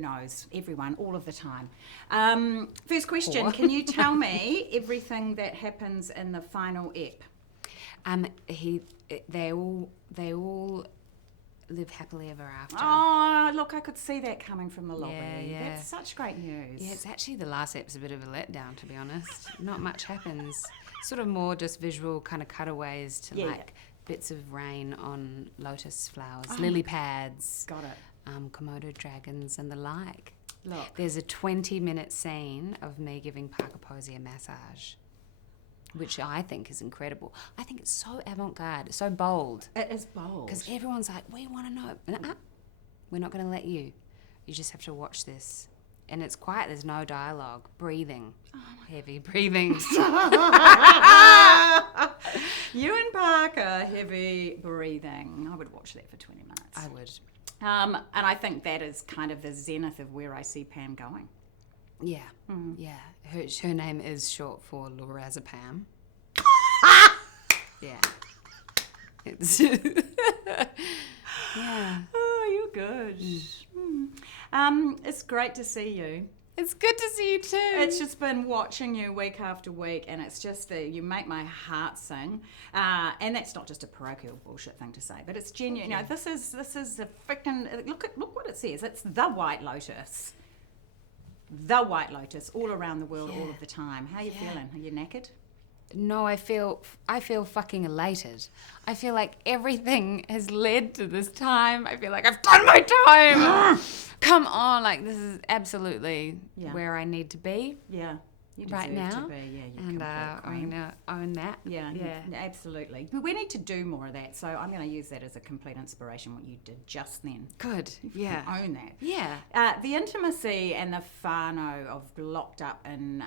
knows, everyone, all of the time. First question, can you tell me everything that happens in the final ep? They all live happily ever after. Oh, look, I could see that coming from the lobby. Yeah. That's such great news. Yeah, it's actually the last ep's a bit of a letdown, to be honest. Not much happens. Sort of more just visual kind of cutaways to bits of rain on lotus flowers, lily pads. Got it. Komodo dragons and the like. Look. There's a 20-minute scene of me giving Parker Posey a massage, which I think is incredible. I think it's so avant-garde, so bold. It is bold. Because everyone's like, we want to know. We're not going to let you. You just have to watch this. And it's quiet, there's no dialogue. Breathing. Heavy breathing. You and Parker, heavy breathing. I would watch that for 20 minutes. I would. And I think that is kind of the zenith of where I see Pam going. Yeah, yeah. Her name is short for Lorazepam. Yeah. It's yeah. Oh, you're good. It's great to see you. It's good to see you too. It's just been watching you week after week, and it's just you make my heart sing. And that's not just a parochial bullshit thing to say, but it's genuine. You know, this is a freaking look what it says. It's the White Lotus. The White Lotus, all around the world, all of the time. How are you feeling? Are you knackered? No, I feel fucking elated. I feel like everything has led to this time. I feel like I've done my time. Come on, like this is absolutely where I need to be. Yeah. You deserve right now, to be, and I'm gonna own that. Yeah, absolutely. We need to do more of that. So I'm going to use that as a complete inspiration. What you did just then. Good. Yeah. Own that. Yeah. The intimacy and the whānau of locked up in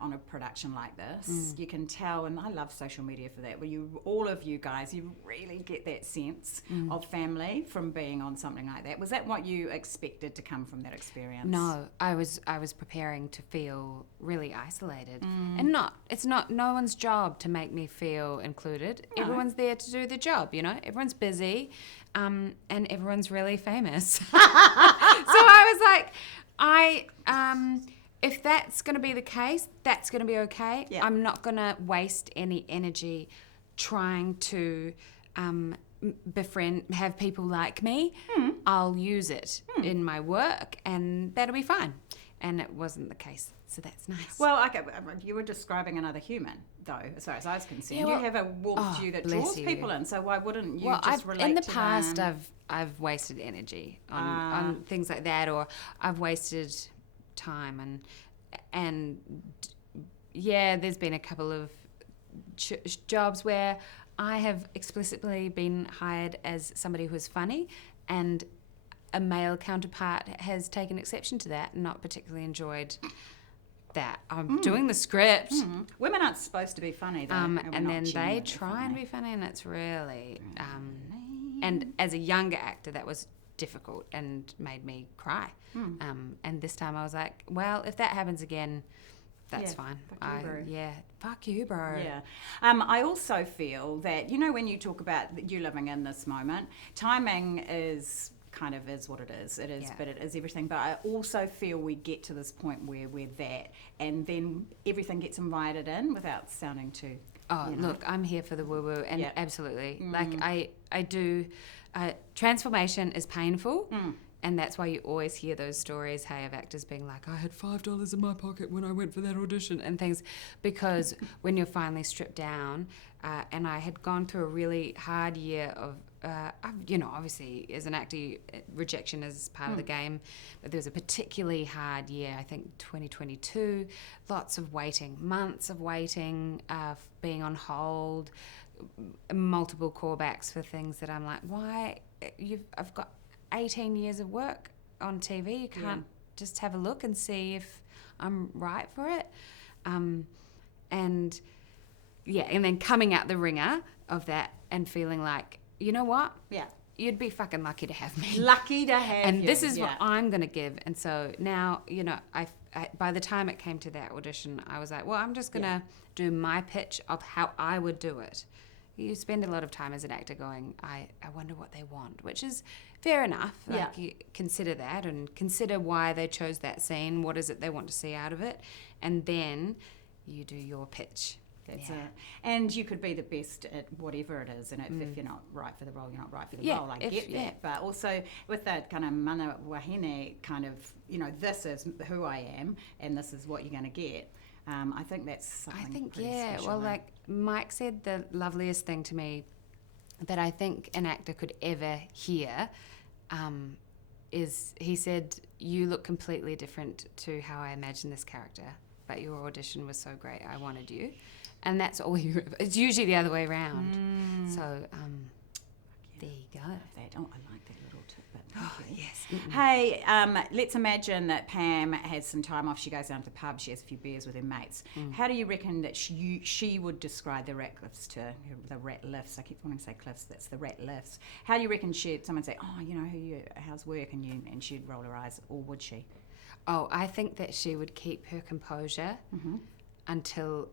on a production like this, you can tell, and I love social media for that. Where all of you guys, you really get that sense of family from being on something like that. Was that what you expected to come from that experience? No, I was preparing to feel really isolated, and it's not no one's job to make me feel included. No. Everyone's there to do their job, you know. Everyone's busy, and everyone's really famous. So I was like, if that's going to be the case, that's going to be okay. Yeah. I'm not going to waste any energy trying to have people like me. I'll use it in my work, and that'll be fine. And it wasn't the case, so that's nice. Well, you were describing another human, though, as far as I was concerned. Yeah, well, you have a warmth to you that draws people in, so why wouldn't you just relate to them? In the past, I've wasted energy on things like that, or I've wasted time, and there's been a couple of jobs where I have explicitly been hired as somebody who's funny, and a male counterpart has taken exception to that and not particularly enjoyed that. I'm doing the script. Women aren't supposed to be funny, though. And then they try and be funny, and it's really... and as a younger actor, that was difficult and made me cry. And this time I was like, well, if that happens again... That's fine. Fuck you, bro. Fuck you, bro. Yeah. I also feel that, you know, when you talk about you living in this moment, timing is what it is. It is, but it is everything. But I also feel we get to this point where we're that, and then everything gets invited in without sounding too... look, I'm here for the woo-woo, and absolutely. Like, I do... transformation is painful. And that's why you always hear those stories, of actors being like, I had $5 in my pocket when I went for that audition and things, because when you're finally stripped down, and I had gone through a really hard year of, obviously as an actor, rejection is part of the game, but there was a particularly hard year, I think 2022, lots of waiting, months of waiting, being on hold, multiple callbacks for things that I'm like, why? I've got 18 years of work on TV. You can't just have a look and see if I'm right for it. And then coming out the ringer of that and feeling like, you know what? Yeah. You'd be fucking lucky to have me. Lucky to have and you. This is what I'm going to give. And so now, I by the time it came to that audition, I was like, well, I'm just going to do my pitch of how I would do it. you spend a lot of time as an actor going, I wonder what they want, which is fair enough. Like, you consider that and consider why they chose that scene, what is it they want to see out of it, and then you do your pitch. That's it. And you could be the best at whatever it is, and if you're not right for the role, you're not right for the role. I get that. But also with that kind of mana wahine kind of, this is who I am, and this is what you're going to get. I think that's something pretty special. Well, like Mike said, the loveliest thing to me that I think an actor could ever hear is, he said, you look completely different to how I imagined this character, but your audition was so great, I wanted you. And that's all you. It's usually the other way around. So there you go. I like that little tidbit. Thank you. Yes. Hey, let's imagine that Pam has some time off. She goes down to the pub. She has a few beers with her mates. How do you reckon that she would describe the rat lifts to the rat lifts? I keep wanting to say cliffs. That's the rat lifts. How do you reckon someone say, how's work, and she'd roll her eyes, or would she? Oh, I think that she would keep her composure until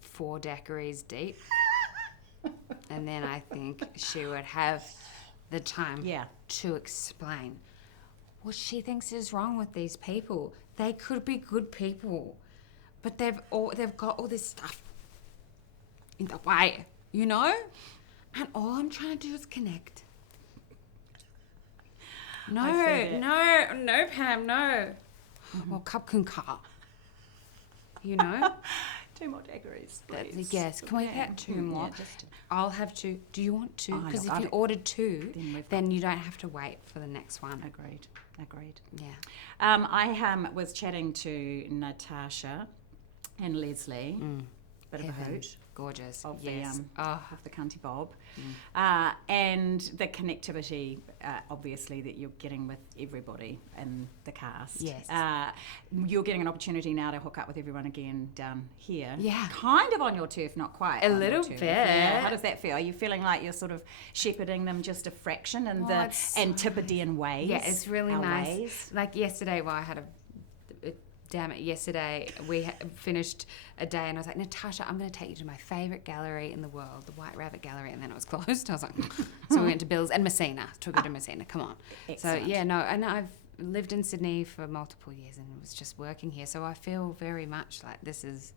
4 daiquiris deep, and then I think she would have the time to explain what she thinks is wrong with these people. They could be good people, but they've got all this stuff in the way, and all I'm trying to do is connect. No, Pam, no. Well, cup can car. 2 more daiquiris, please. Yes, can we get 2 more? Yeah, I'll have 2. Do you want 2? Because if you ordered 2, then you don't have to wait for the next one. Agreed. Yeah. I was chatting to Natasha and Leslie, bit of a hoot. Gorgeous. Of yes. of the Cunty Bob. And the connectivity, obviously, that you're getting with everybody in the cast. Yes. You're getting an opportunity now to hook up with everyone again down here. Yeah. Kind of on your turf, not quite. A little bit. Yeah. How does that feel? Are you feeling like you're sort of shepherding them just a fraction in the Antipodean ways? Yeah, it's really nice. Ways? Like yesterday, I had yesterday we finished a day and I was like, Natasha, I'm going to take you to my favourite gallery in the world, the White Rabbit Gallery, and then it was closed. I was like, so we went to Bill's and Messina, took her to Messina, come on. Excellent. So and I've lived in Sydney for multiple years and was just working here, so I feel very much like this is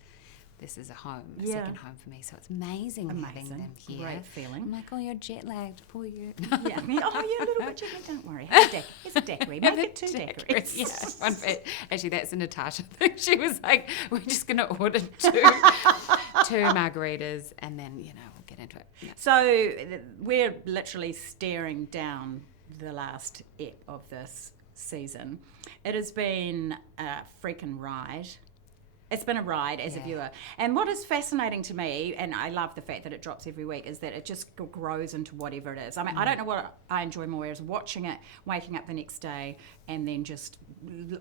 a home, a second home for me. So it's amazing having them here. Great feeling. I'm like, oh, you're jet lagged, poor you. Yeah. Oh, you're a little bit jet lagged. Don't worry. Here's a daiquiri. Make it 2 daiquiris. Yeah, one bit. Actually, that's a Natasha thing. She was like, we're just going to order 2 margaritas and then, we'll get into it. Yeah. So we're literally staring down the last ep of this season. It has been a freaking ride. It's been a ride as a viewer. And what is fascinating to me, and I love the fact that it drops every week, is that it just grows into whatever it is. I mean, I don't know what I enjoy more, is watching it, waking up the next day, and then just,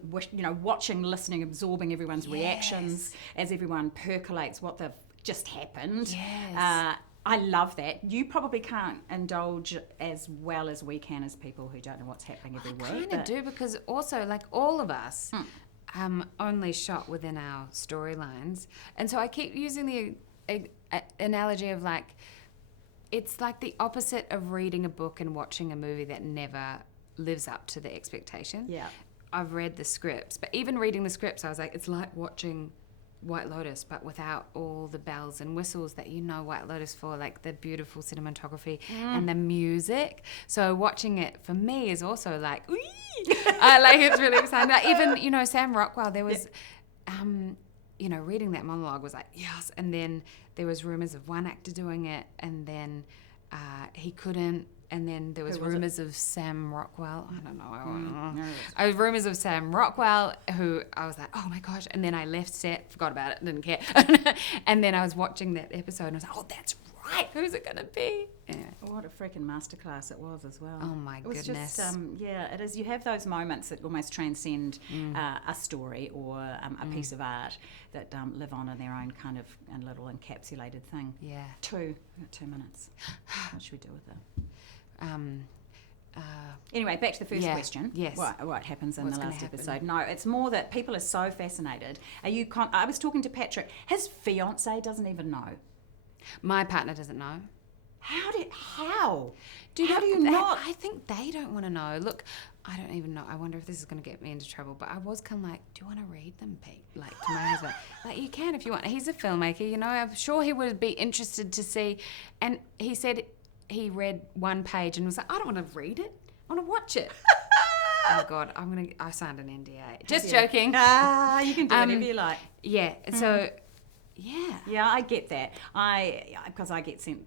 watching, listening, absorbing everyone's reactions as everyone percolates what they've just happened. Yes. I love that. You probably can't indulge as well as we can as people who don't know what's happening every week. I kind of do, because also, like, all of us... only shot within our storylines, and so I keep using the analogy of like, it's like the opposite of reading a book and watching a movie that never lives up to the expectation. Yeah, I've read the scripts, but even reading the scripts, I was like, it's like watching White Lotus, but without all the bells and whistles that White Lotus for, like the beautiful cinematography and the music. So watching it for me is also like, like it's really exciting. Like even Sam Rockwell, there was, reading that monologue was like yes, and then there was rumors of one actor doing it, and then he couldn't. And then there was rumours of Sam Rockwell. I don't know. Rumours of Sam Rockwell, who I was like, oh my gosh. And then I left set, forgot about it, didn't care. And then I was watching that episode and I was like, oh, that's right. Who's it going to be? Anyway. What a freaking masterclass it was as well. Oh my goodness. It was just, it is. You have those moments that almost transcend a story or a piece of art that live on in their own kind of a little encapsulated thing. Yeah. 2 minutes. What should we do with it? Anyway, back to the first question. Yes. What happens in the last episode? No, it's more that people are so fascinated. I was talking to Patrick. His fiance doesn't even know. My partner doesn't know. How? How do you not? I think they don't want to know. Look, I don't even know. I wonder if this is going to get me into trouble. But I was kind of like, do you want to read them, Pete? Like, to my husband. Like, you can if you want. He's a filmmaker, you know. I'm sure he would be interested to see. And he said he read one page and was like, I don't want to read it. I want to watch it. Oh, God. I signed an NDA. Just joking. You can do whatever you like. Yeah. So... Yeah, I get that. Because I get sent,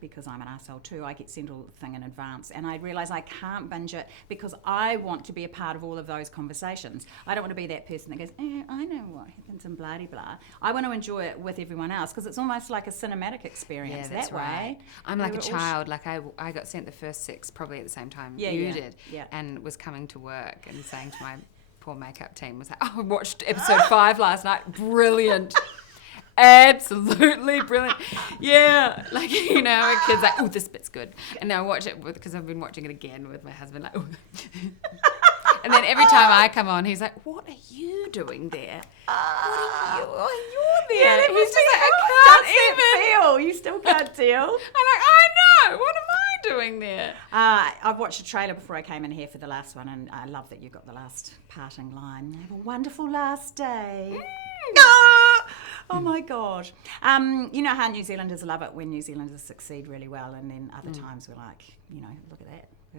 because I'm an arsehole too, I get sent all the thing in advance, and I realise I can't binge it because I want to be a part of all of those conversations. I don't want to be that person that goes, I know what happens and blah, blah. I want to enjoy it with everyone else because it's almost like a cinematic experience that way. I'm like a child. Like I got sent the first 6 probably at the same time you did, and was coming to work and saying to my poor makeup team, was like, I watched episode 5 last night. Brilliant. Absolutely brilliant. Yeah, like, kids like, oh, this bit's good. And now I watch it because I've been watching it again with my husband, like, oh. And then every time I come on, he's like, what are you doing there? You're there. Yeah, he's just like, I can't even feel. You still can't tell. I'm like, I know. What am I doing there? I've watched a trailer before I came in here for the last one, and I love that you got the last parting line. Have a wonderful last day. Oh my God. You know how New Zealanders love it when New Zealanders succeed really well, and then other times we're like, look at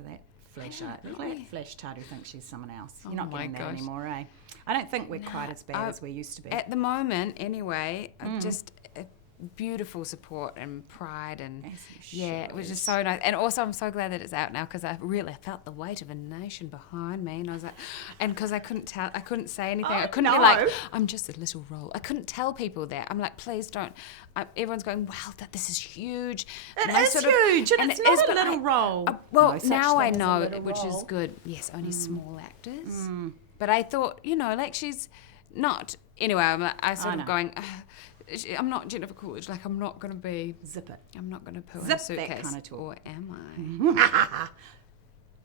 that flesh art. Look at that flesh tart who thinks she's someone else. You're not getting that anymore, eh? I don't think we're quite as bad as we used to be. At the moment, anyway, just beautiful support and pride, and it was just so nice. And also, I'm so glad that it's out now because I really felt the weight of a nation behind me, and I was like, and because I couldn't say anything. I couldn't be like, I'm just a little role. I couldn't tell people that. I'm like, please don't. Everyone's going, wow, this is huge. It is huge, and it's not a little role. Well, now I know, which is good. Yes, only small actors. But I thought, like she's not. Anyway, I sort of going. I'm not Jennifer Coolidge. Like, I'm not going to be... Zip it. I'm not going to poo Zip in a suitcase. That kind of talk. Or am I?